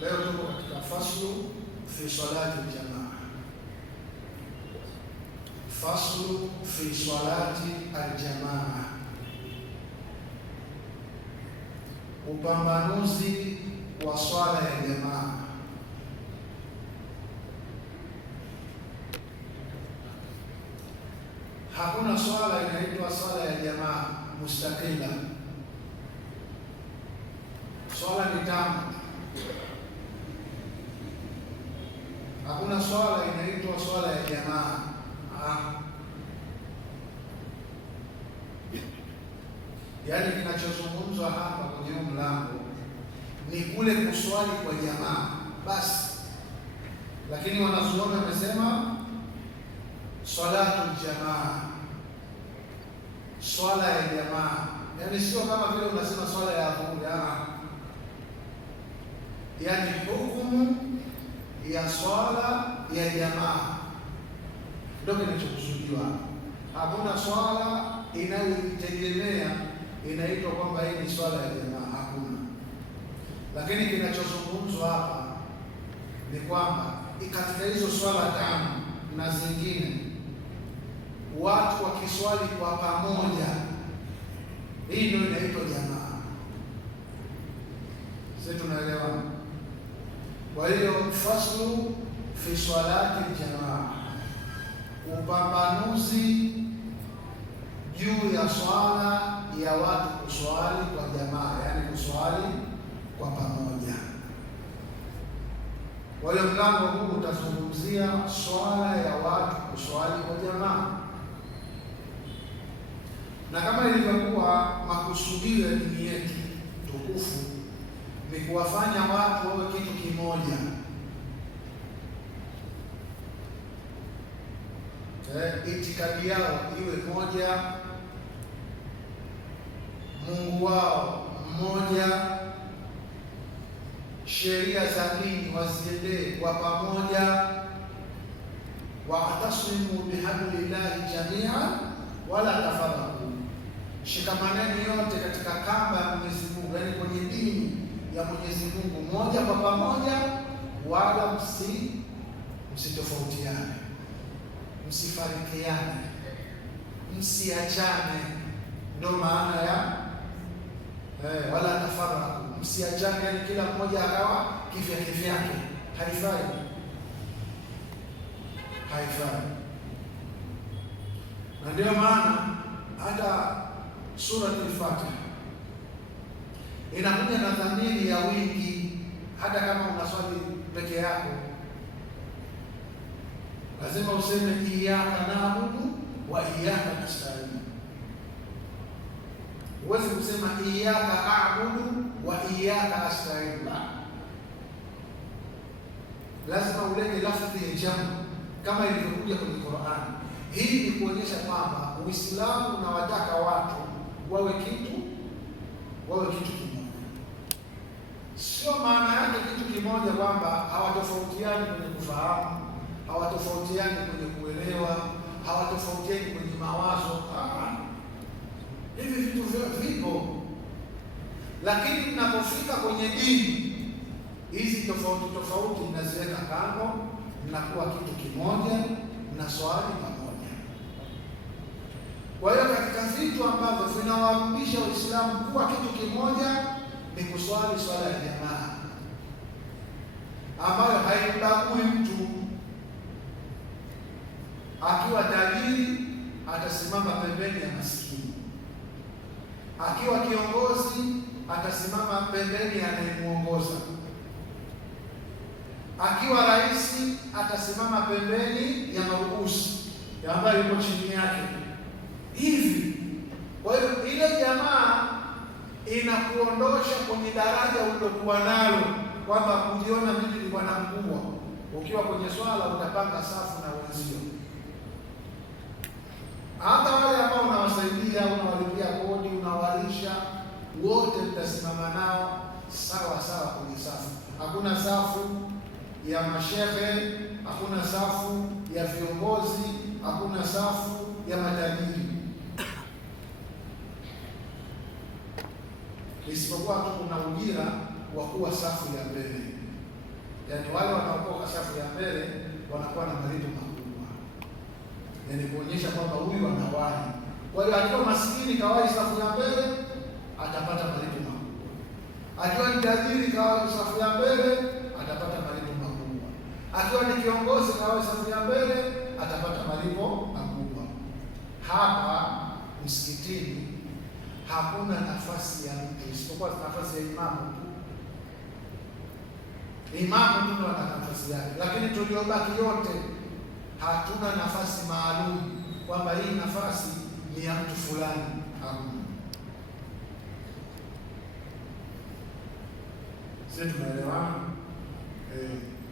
Leo tuko katika faslu fi salati aljamaa. Faslu fi salati aljamaa, upambanuzi wa swala ya jamaa. Hakuna swala inaitwa swala ya jamaa mustakila. Swala ni tamu. Hakuna swala inaitwa swala ya jamaa. Yaani kinachozungumzwa hapa kwenye mlango ni kule kuswali kwa jamaa basi, lakini wanazuoni wamesema salatu jamaa, swala ya jamaa. Yaani sio kama vile unasema swala ya dhuhuri, yaani hukumu ya swala ya jamaa ndio kinachokusudiwa. Hakuna swala inayotegemea inaitwa kwamba hii ni swala ya jamaa, hakuna. Lakini kinachozungumzwa hapa ni kwamba katika hizo swala tano na zingine, watu wakiswali kwa pamoja, hii ndio inaitwa jamaa. Sisi tunaelewa. Kwa hiyo faslu fi salati jamaa, upambanuzi juu ya swala ya watu kuswali kwa jamaa, yaani kuswali kwa pamoja. Kwa hiyo mlango huu utazungumzia swala ya watu kuswali kwa jamaa, na kama ilivyokuwa makusudio ya dini yetu tukufu ni kuwafanya watu wawe kitu kimoja. Itikadi yao iwe moja, Mungu wao mmoja, sheria za dini waziendee kwa pamoja. Wa'tasimu bihablillahi jami'an wala tafarraqu, shikamaneni yote katika kamba ya Mwenyezi Mungu, yaani kwenye dini ya Mwenyezi Mungu moja kwa pamoja, wala msitofautiane, msifarikiane, msiachane. Ndio maana ya wala tafarraqu, msiachane, yaani kila mmoja akawa kivyake, haifai. Na ndio maana hata sura al-Fatiha inakuja na dhamiri ya wingi. Hata kama unaswali peke yako, lazima useme iyyaka na'budu wa iyyaka nasta'in. Huwezi kusema iyyaka a'budu wa iyyaka asta'in. Lazima ulete lafzi ya jamu kama ilivyokuja kwenye Qur'an. Hii ni kuonyesha kwamba Uislamu unawataka watu wawe kitu kimoja. Sio maana yake kitu kimoja kwamba hawatofautiani kwenye kufahamu, hawatofautiani kwenye kuelewa, hawatofautiani kwenye mawazo. Hivi vitu vipo, lakini mnapofika kwenye dini, hizi tofauti mnaziweka kando, mnakuwa kitu kimoja, mnaswali pamoja. Kwa hiyo katika vitu ambavyo vinawaamrisha Waislamu kuwa kitu kimoja ni kuswali swala ya jamaa, ambayo haimbagui mtu. Akiwa tajiri atasimama pembeni ya maskini, akiwa kiongozi atasimama pembeni ya anayemuongoza, akiwa rais atasimama pembeni ya maruhusi ambayo yuko chini yake. Hivi kwa hiyo ile jamaa inakuondosha kwenye daraja ulilokuwa nalo, kwamba kujiona mimi ni bwana mkubwa. Ukiwa kwenye swala utapanga safu na wenzio, hata wale ambao unawasaidia, unawalipia kodi, unawalisha, wote mtasimama nao sawa sawa kwenye safu. Hakuna safu ya mashehe, hakuna safu ya viongozi, hakuna safu ya matajiri, isipokuwa tu kuna ujira wa kuwa safu ya mbele. yaani wale wanaokoka safu ya mbele wanakuwa na malipo makubwa, yaani kuonyesha kwamba huyu anawahi. Kwa hiyo akiwa maskini kawahi safu ya mbele atapata malipo makubwa, akiwa ni tajiri kawahi safu ya mbele atapata malipo makubwa, akiwa ni kiongozi kawahi safu ya mbele atapata malipo makubwa. Hapa msikitini hakuna nafasi ya mtu isipokuwa nafasi ya imamu tu. Imamu ndio ana nafasi yake, lakini tuliobaki yote hatuna nafasi maalum kwamba hii nafasi ni ya mtu fulani. Hakuna. Sisi tunaelewana?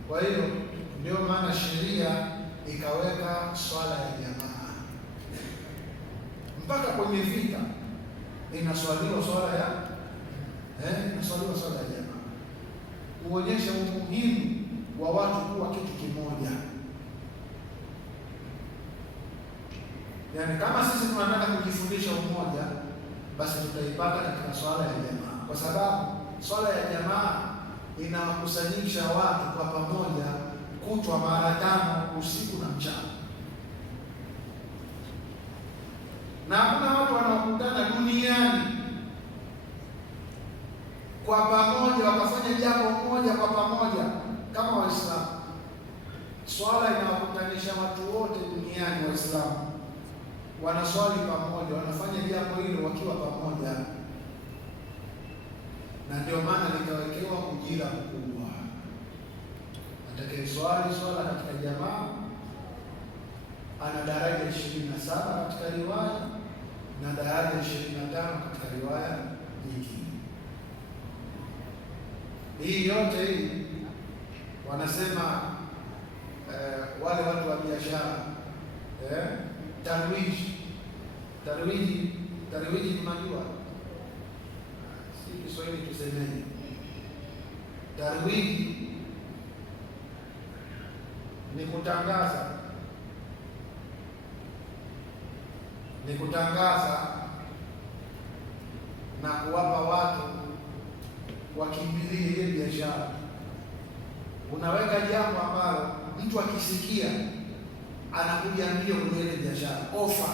Kwa hiyo ndio maana sheria ikaweka swala ya jamaa. Mpaka kwenye vita inaswaliwa swala ya jamaa, kuonyesha umuhimu wa watu kuwa kitu kimoja. Yaani kama sisi tunataka kujifundisha umoja, basi tutaipata katika swala ya jamaa, kwa sababu swala ya jamaa inawakusanyisha watu kwa pamoja kutwa mara 5 usiku na mchana, na hakuna watu wanaokutana duniani kwa pamoja wakafanya jambo moja kwa pamoja kama Waislamu. Swala inawakutanisha watu wote duniani. Waislamu wanaswali pamoja, wanafanya jambo hilo wakiwa pamoja, na ndio maana likawekewa ujira mkubwa. Atakayeswali swala katika jamaa ana daraja 27 katika riwaya na daraja 25 katika riwaya nyingine. Hii yote hii wanasema wale watu wa biashara tarwiji mnajua, si Kiswahili tusemeje? Tarwiji ni kutangaza na kuwapa watu wakimbilie ile biashara. Unaweka jambo ambalo mtu akisikia anakuja mbio kwenye ile biashara, ofa.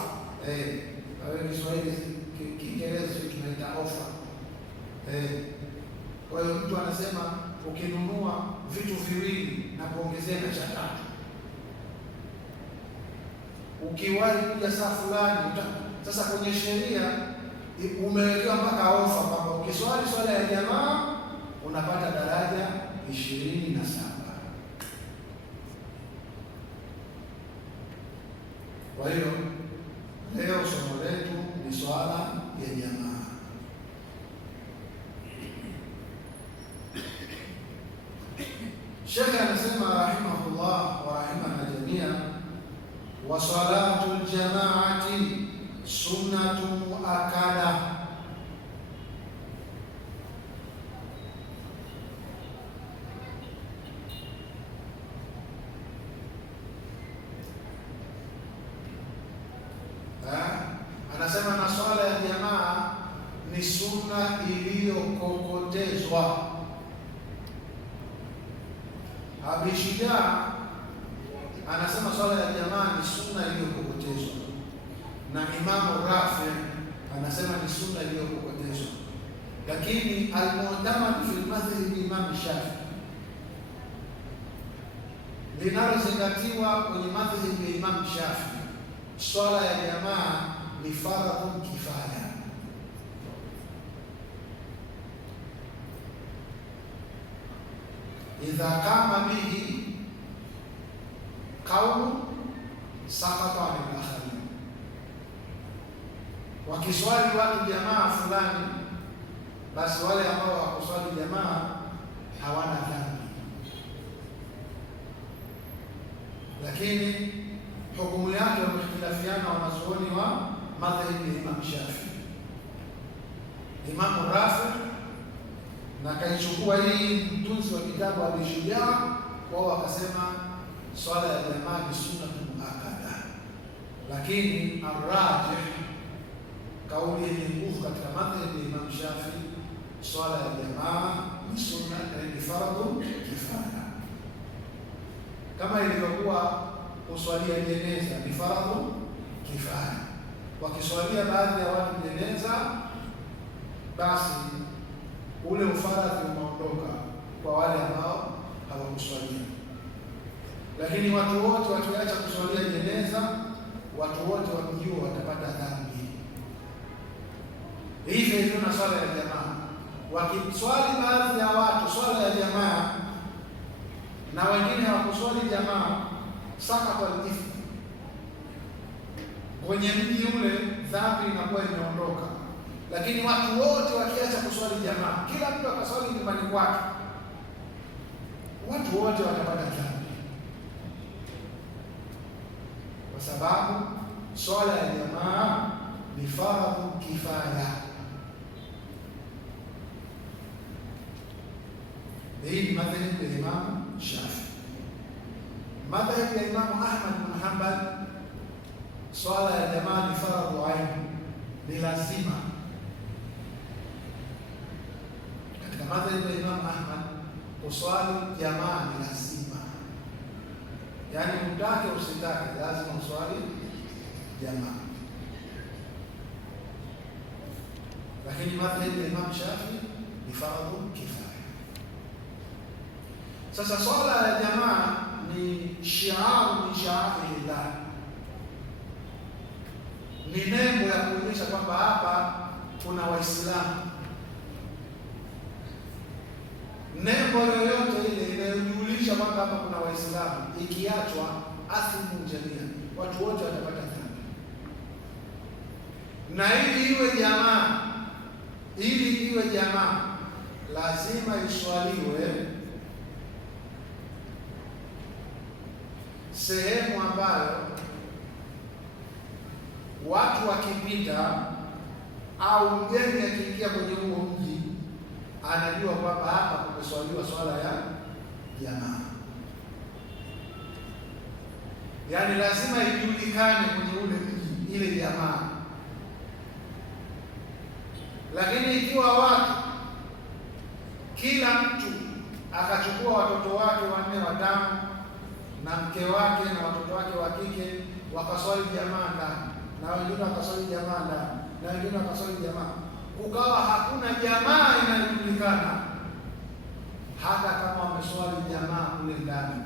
Kiswahili, Kiingereza tunaita ofa. Kwa hiyo mtu anasema ukinunua vitu viwili na kuongezea cha tatu, ukiwahi kuja saa fulani. Sasa kwenye sheria umewekewa mpaka ofa kwamba ukiswali swala ya jamaa unapata daraja 27. Kwa hiyo leo somo letu ni swala ya jamaa. Sheikh anasema rahimahullah wa rahimana jamia, wa salatu ljamaati sunnatu muakada. Anasema na swala ya jamaa ni sunna iliyokokotezwa. Abi Shujaa anasema swala ya jamaa ni sunna iliyokokotezwa, na Imamu Rafi anasema ni sunna iliyokokotezwa, lakini al-mu'tamad fi madhhabi Imam Shafi, linalozingatiwa kwenye madhhabi ya Imam Shafi, swala ya jamaa ni fardhu kifaya. Idha kama bihi qaumu sakata anil akharin, wakiswali watu jamaa fulani, basi wale ambao hawakuswali jamaa hawana dhambi. Lakini hukumu yake wamehitilafiana wanazuoni wa madhhabi ya Imam Shafi. Imamu Rafi na kaichukua hii mtunzi wa kitabu Abi Shujaa, wao wakasema swala ya jamaa ni sunna muakkada, lakini arrajih, kauli yenye nguvu katika madhhabi ya Imam Shafi, swala ya jamaa ni sunna, ni fardhu kifaya. kama ilivyokuwa kuswalia jeneza ni faradhu kifaya. Wakiswalia baadhi ya watu jeneza, basi ule ufaradhi umeondoka kwa wale ambao hawakuswalia. Lakini watu wote wakiacha kuswalia jeneza, watu wote wakijua watapata dhambi. Hivyo hivyo na swala ya jamaa, wakiswali baadhi ya watu swala ya jamaa na wengine hawakuswali jamaa, sakata al-ithm, kwenye mji ule dhambi inakuwa imeondoka. Lakini watu wote wakiacha kuswali jamaa, kila mtu akaswali nyumbani kwake, watu wote watapata dhambi, kwa sababu swala ya jamaa ni faradhu kifaya. Hii ni madhhabu ya Imam Shafi. Madhhabu ya Imam Ahmad bin Hanbal, swala ya jamaa ni faradhu ain, ni lazima. Katika madhhabu ya Imam Ahmad, kuswali jamaa ni lazima, yaani utake usitake lazima uswali jamaa. Lakini madhhabu ya Imam Shafi ni faradhu kifaya. Sasa swala ya jamaa ni shiaru min sha'airillah, ni nembo ya kuonyesha kwamba hapa kuna Waislamu. Nembo yoyote ile inayojulisha kwamba hapa kuna Waislamu ikiachwa, athimu jamia, watu wote watapata dhambi. Na ili iwe jamaa lazima iswaliwe sehemu ambayo watu wakipita au mgeni akiingia kwenye huo mji anajua kwamba hapa kumeswaliwa swala ya jamaa. Yaani lazima ijulikane kwenye ule mji ile jamaa. Lakini ikiwa watu kila mtu akachukua watoto wake 4 5 na mke wake na watoto wake wa kike wakaswali jamaa ndani, na wengine wakaswali jamaa ndani, na wengine wakaswali jamaa, kukawa hakuna jamaa inayojulikana, hata kama wameswali jamaa kule ndani,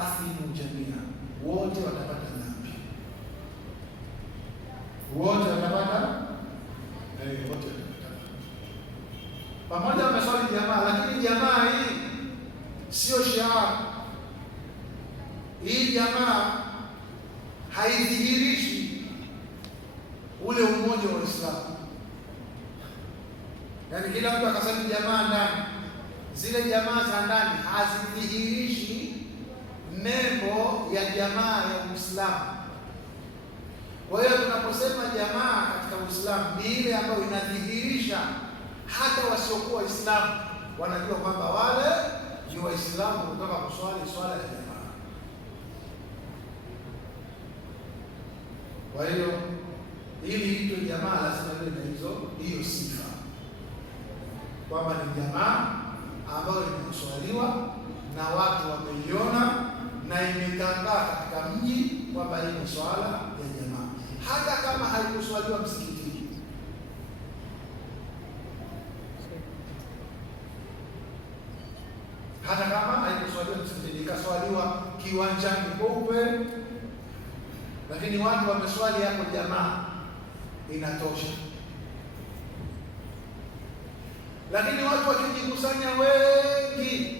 athimu jamia, wote watapata dhambi, wote watapata pamoja wameswali jamaa. Lakini jamaa hii sio shiara. Hii jamaa haidhihirishi ule umoja wa Uislamu. Yaani kila mtu akasali jamaa ndani, zile jamaa za ndani hazidhihirishi nembo ya jamaa ya Uislamu. Kwa hiyo tunaposema jamaa katika Uislamu ni ile ambayo inadhihirisha hata wasiokuwa Waislamu wanajua kwamba wale ni Waislamu kutoka kuswali swala ya jamaa. Kwa hiyo ili itwe jamaa lazima iwe na hiyo sifa, kwamba ni jamaa ambayo imeswaliwa na watu wameiona na imetangaa katika mji kwamba hii ni swala ya jamaa, hata kama haikuswaliwa msikitini. Hata kama haikuswaliwa msikitini, ikaswaliwa kiwanjani kweupe, lakini watu wameswali hapo jamaa, inatosha. Lakini watu wakijikusanya wengi,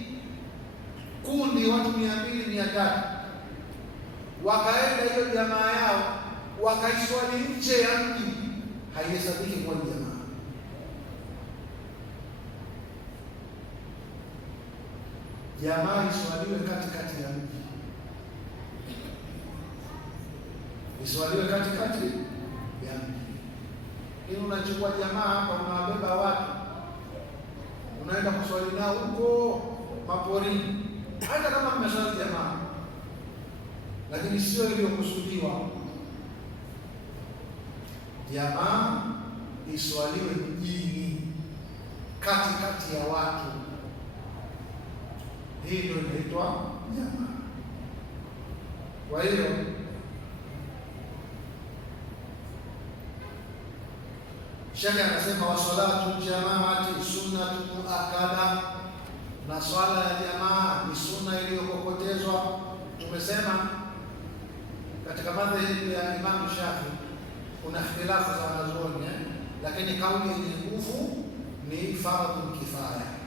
kundi watu 200 300, wakaenda hiyo jamaa yao wakaiswali nje ya mji, haihesabiki kwa jamaa. Jamaa iswaliwe katikati ya mji, iswaliwe katikati ya mji. Hii unachukua jamaa hapa, unawabeba watu, unaenda kuswali nao huko maporini, hata kama mmeswali jamaa, lakini sio iliyokusudiwa. Jamaa iswaliwe mjini, katikati ya watu. Hii ndio inaitwa jamaa. Kwa hiyo shekhe anasema wasalatu jamaati sunnatu muakkada, na swala ya jamaa ni sunna iliyokokotezwa. Tumesema katika madhehebu ya Imam Shafi kuna ikhtilafu za wanazuoni, lakini kauli yenye nguvu ni fardhu kifaya.